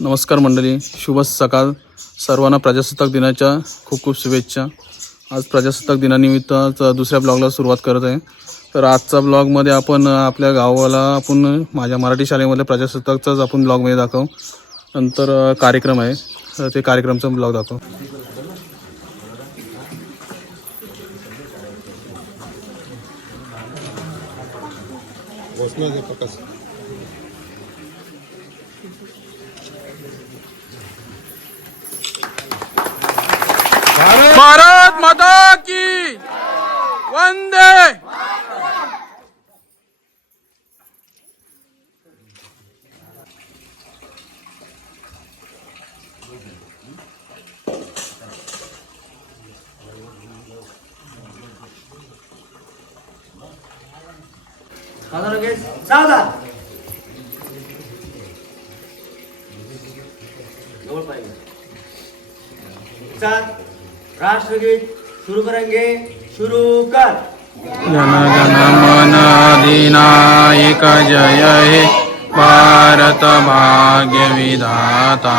नमस्कार मंडळी. शुभ सकाळ. सर्वांना प्रजासत्ताक दिनाच्या खूप खूप शुभेच्छा. आज प्रजासत्ताक दिनानिमित्त दुसऱ्या ब्लॉगला सुरुवात करत आहे. तर आजचा ब्लॉगमध्ये आपण आपल्या गावाला आपण माझ्या मराठी शाळेमधल्या प्रजासत्ताकचाच आपण ब्लॉगमध्ये दाखवू. नंतर कार्यक्रम आहे. ते कार्यक्रमचा ब्लॉग दाखवू घोषणा दे प्रकाश भारत माता की वंदे सावधान जवळ पाहिजे नमस्कार राष्ट्रगीत शुरू करेंगे शुरू कर। जन गण मन अधिनायक जय हे भारत भाग्य विधाता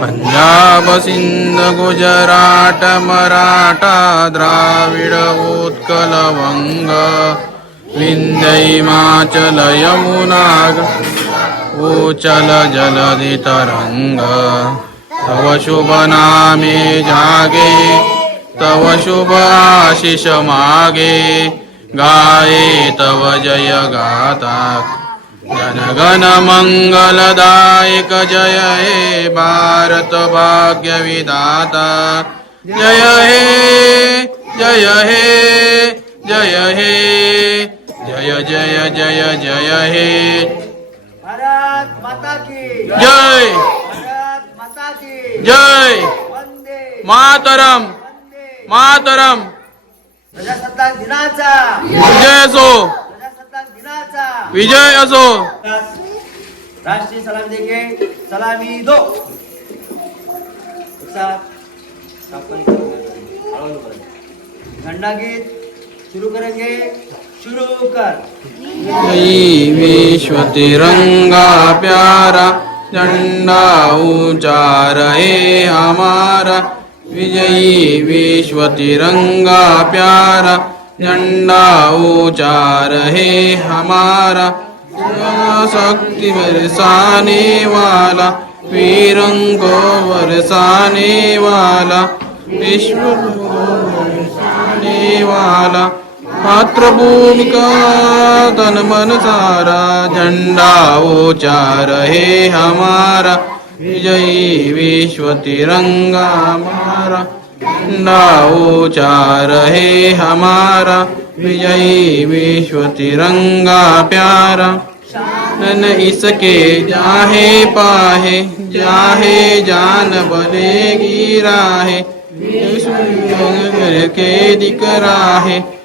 पंजाब सिंध गुजराट मराठा द्राविड उत्कल वंग विंध्य हिमाचल यमुना उचल जलधि तरंग तव शुभ नामे जागे तव शुभ आशिष मागे गाये तव जय गाता। जनगण मंगलदायक जय हे भारत भाग्य विधाता। जय हे जय हे जय हे जय जय जय जय हे। भारत माता की जय। जय मातरम मातरम प्रजासत्ताक दिनाचा विजय असो प्रजासत्ताक दिनाचा विजय असो राष्ट्रीय सलाम देंगे सलामी दो झंडा गीत शुरू करेंगे शुरू कर विश्व तिरंगा प्यारा झंडा ऊंचा हमारा। विजयी विश्व तिरंगा प्यारा। झंडा ऊंचा हमारा। शक्ति बरसाने वाला। वीरं को बरसाने वाला। विश्व को बरसाने वाला। मातृभूमि तन मन सारा झंडा ओचार हे हमारा विजयी विश्व तिरंगा हमारा। झंडा ओचार हे हमारा विजयी विश्व तिरंगा प्यारा। नन इसके जाहे पाहे जाहे जान बलेगी राहे। के दिख राहे। है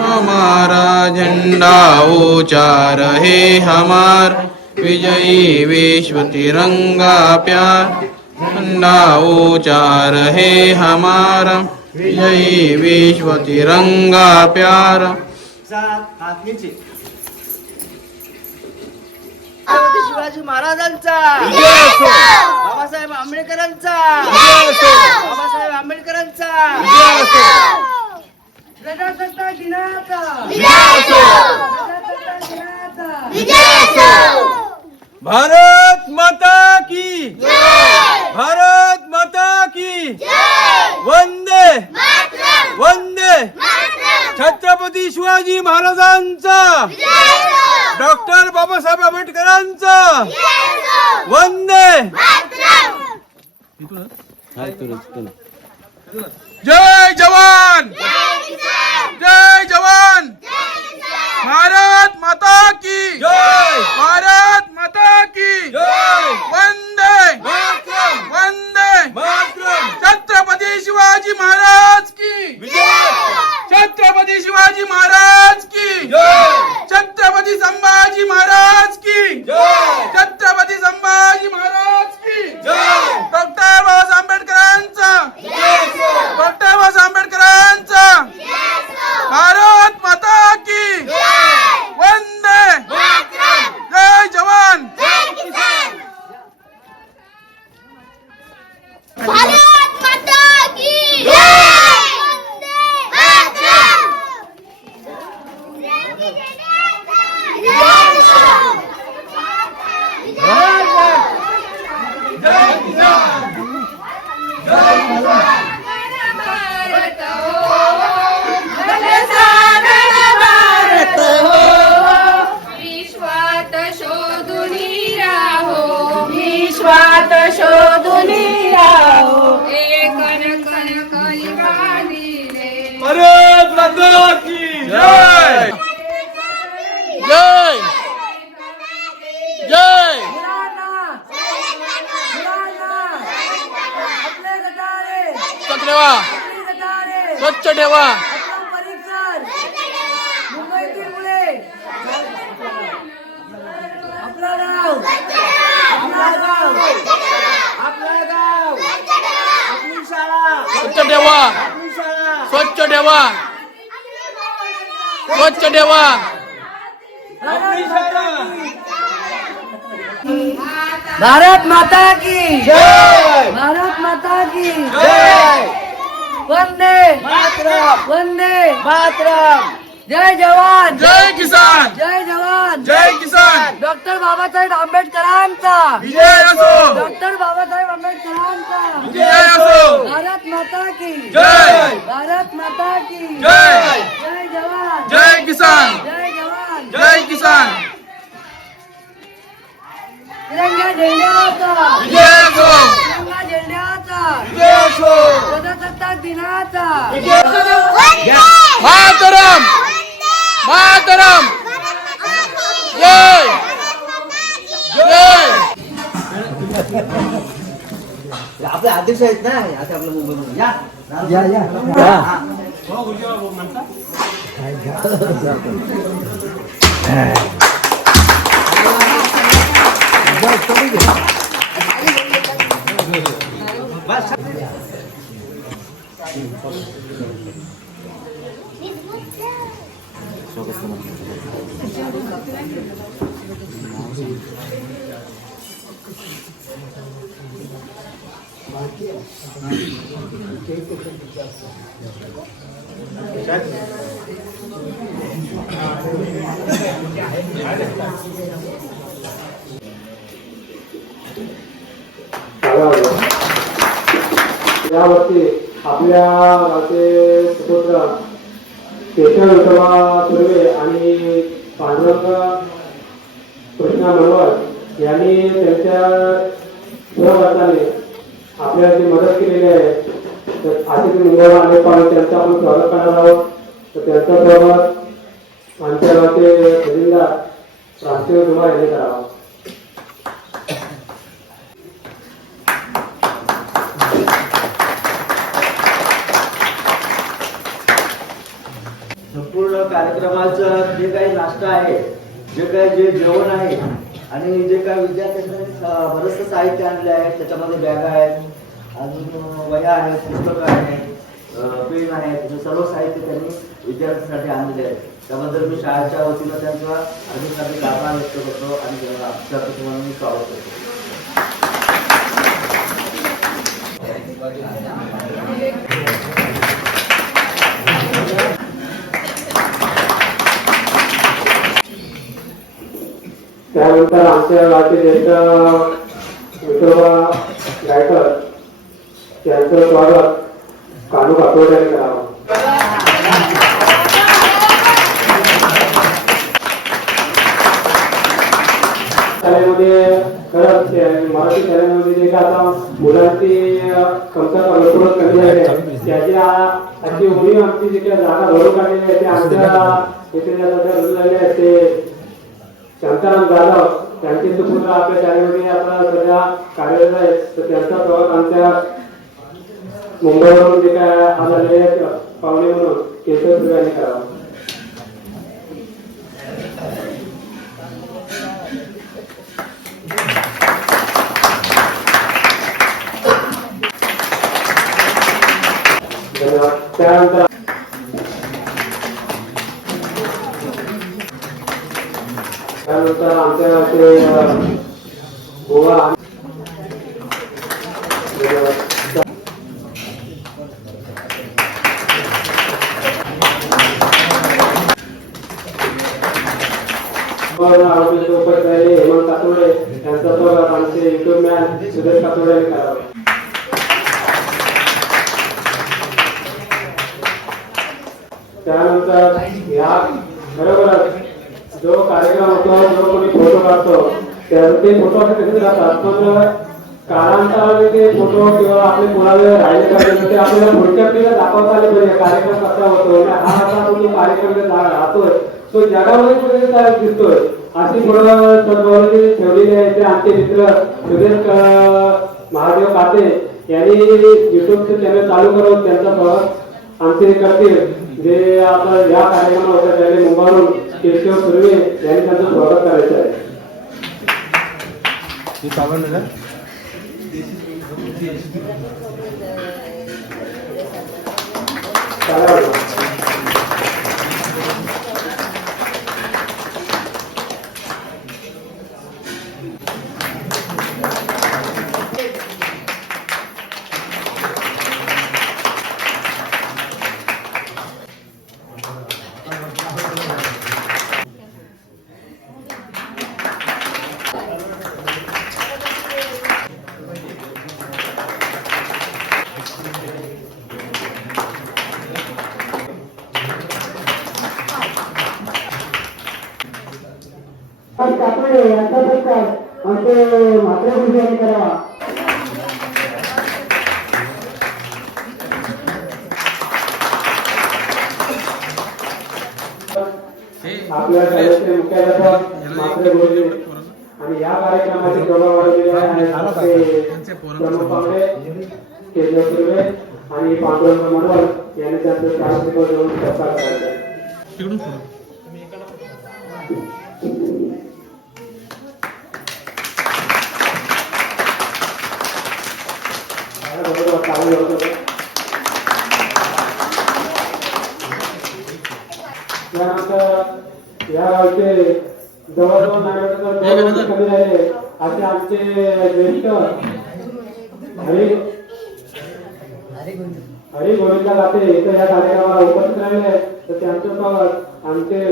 हमारा झंडा ऊंचा रहे हमार। विजयी विश्व तिरंगा प्यार झंडा ऊंचा रहे हमारा। विजयी विश्व तिरंगा प्यार सात नीचे छत्रपती शिवाजी महाराजांचा. बाबासाहेब आंबेडकरांचा. बाबासाहेब आंबेडकरांचा. प्रजासत्ताक दिनाचा. प्रजासत्ताक दिनाचा. भारत माता की भारत माता की वंदे। वंदे। छत्रपती शिवाजी महाराजांचा। डॉक्टर बाबासाहेब आंबेडकरांचा वंदे! जय जवान! जय जवान! भारत माता Yeah. ठेवा स्वच्छ ठेवा भारत माता की जय. भारत माता की जय. वंदे मातरम. वंदे मातरम. जय जवान जय किसान जय जवान जय किसान डॉक्टर बाबासाहेब आंबेडकरांचा विजय असो डॉक्टर बाबासाहेब आंबेडकरांचा विजय असो भारत माता की जय भारत माता की जय जय जवान जय किसान जय जवान जय किसान तिरंगा झेंड्याचा विजय असो तिरंगा झेंड्याचा विजय असो प्रजासत्ताक दिनाचा मातरम मातरम जय जय आपले अध्यक्ष आहेत ना आता आपल्या मुंबईमध्ये या या या यावरती आपल्या राजे सुपुत्र केशव विठोबा सुर्वे आणि पांडुरंग कृष्णा मनोहर यांनी त्यांच्या सहवासाने आपल्याला जी मदत केलेली आहे तर अतिथी मुंबईला आले पाहून त्यांचं आपण स्वागत करणार आहोत. तर त्यांच्यासोबत आमच्या गावचे खजिनदार राष्ट्रीय कुमार यांनी करावा. कार्यक्रमाचं जे काही नाश्ता आहे जे काही जे जेवण आहे आणि जे काही विद्यार्थ्यांनी अं, बरंचसं साहित्य आणले आहे त्याच्यामध्ये बॅग आहेत अजून वया आहेत पुस्तकं आहेत पेन आहेत सर्व साहित्य त्यांनी विद्यार्थ्यांसाठी आणलेले आहे. त्याबद्दल मी शाळेच्या वतीनं त्यांचा अधिकारी आभार व्यक्त करतो आणि त्यांना आमच्या कुटुंबाने मी स्वागत करतो. त्यानंतर आमच्या गावचे ज्येष्ठ विठोबा गायकर त्यांचं स्वागत कानू काकोड्याने करावं. शाळेमध्ये खरंच मराठी शाळेमध्ये जे काय आता मुलांची कमतरता भरपूरच कमी आहे. त्याच्या आ- उणीव आमची जी काही जागा भरून काढलेली आहे ते आमच्या इथे जे आता जे ते शांताराम जाधव त्यांचे सुपुत्र आपल्या शाळेमध्ये आता सध्या कार्यरत आहेत. तर त्यांचा प्रवास आमच्या मुंबईवरून जे काय आज आलेले पाहुणे म्हणून केशव सुर्वे करावा. त्यानंतर त्यानंतर आमच्या ते गोवा हेमंत कातोडे यांचा स्वागत आमचे युट्यूब मॅन सुरेश कातोडे यांनी करावे. त्यानंतर या बरोबरच. जो कार्यक्रम होतो जो कोणी फोटो काढतो त्याचे फोटो असे कसे जातात? पण कालांतराने ते फोटो किंवा आपले कोणाला राहिले पाहिजे ते आपल्याला पुढच्या पिढीला दाखवता आले पाहिजे. कार्यक्रम कसा होतो? हा असा आपण जो कार्यक्रम राहतोय तो जगामध्ये कुठे दिसतोय. अशी थोडं सद्भावना ठेवलेली आहे ते आमचे मित्र सुरेश महादेव काते यांनी युट्यूबचे चॅनल चालू करून त्यांचा प्रवास आमचे करतील. जे आता या कार्यक्रमावर होते त्याने मुंबईवरून केशव सुर्वे यांनी त्यांचं स्वागत करायचं आहे चालेल. कापडे यांचा सत्कार आमचे मातृभूमी यांनी करावा आपल्या शाळेचे मुख्याध्यापक मात्र गुरुजी. आणि या कार्यक्रमाची शोभा वाढवलेली आहे आणि प्रमुख पाहुणे सुर्वे आणि पांडुरंग मनोहर यांनी त्यांचं सांस्कृतिक देऊन सत्कार करायचा आहे. तिकडून पुढं. बरोबर चालू होतं. त्यानंतर या गावचे जवळजवळ नागरिकांचं कमी राहिले असे आमचे ज्येष्ठ हरी हरी गोविंदा इथं या कार्यक्रमाला उपस्थित राहिले तर त्यांचं आमचे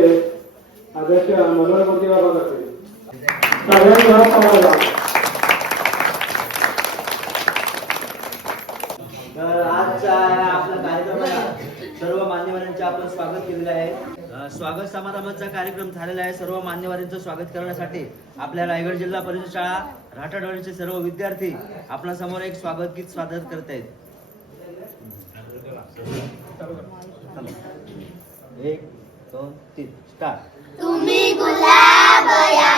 अध्यक्ष मनोहर मोदी बाबा करते सगळ्यांना केलेलं आहे. स्वागत समारंभाचा कार्यक्रम झालेला आहे. सर्व मान्यवरांचं स्वागत करण्यासाठी आपल्या रायगड जिल्हा परिषद शाळा राठाडवाडीचे सर्व विद्यार्थी आपल्यासमोर एक स्वागत गीत स्वागत करत आहेत. एक दोन तीन स्टार्ट. तुम्ही गुलाब या